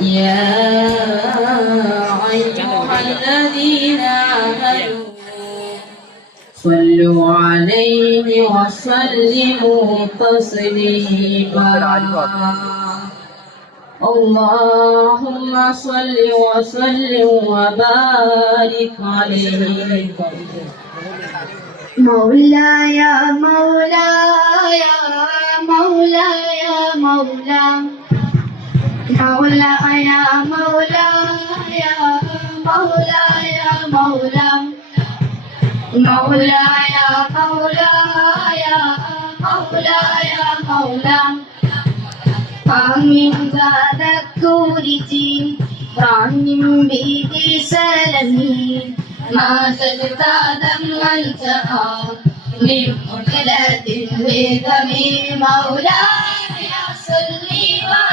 يا أيها الذين آمنوا صلوا عليه وسلموا تسليما اللهم صل وسلم وبارك عليه مولاي مولاي مولاي مولاي مولاي مولاي مولاي مولاي مولاي مولاي مولاي مولاي آمين تذكرتي رحم بيدي سلمي ما زلت دمعتها من مقلة بدمي مولاي صلي وسلم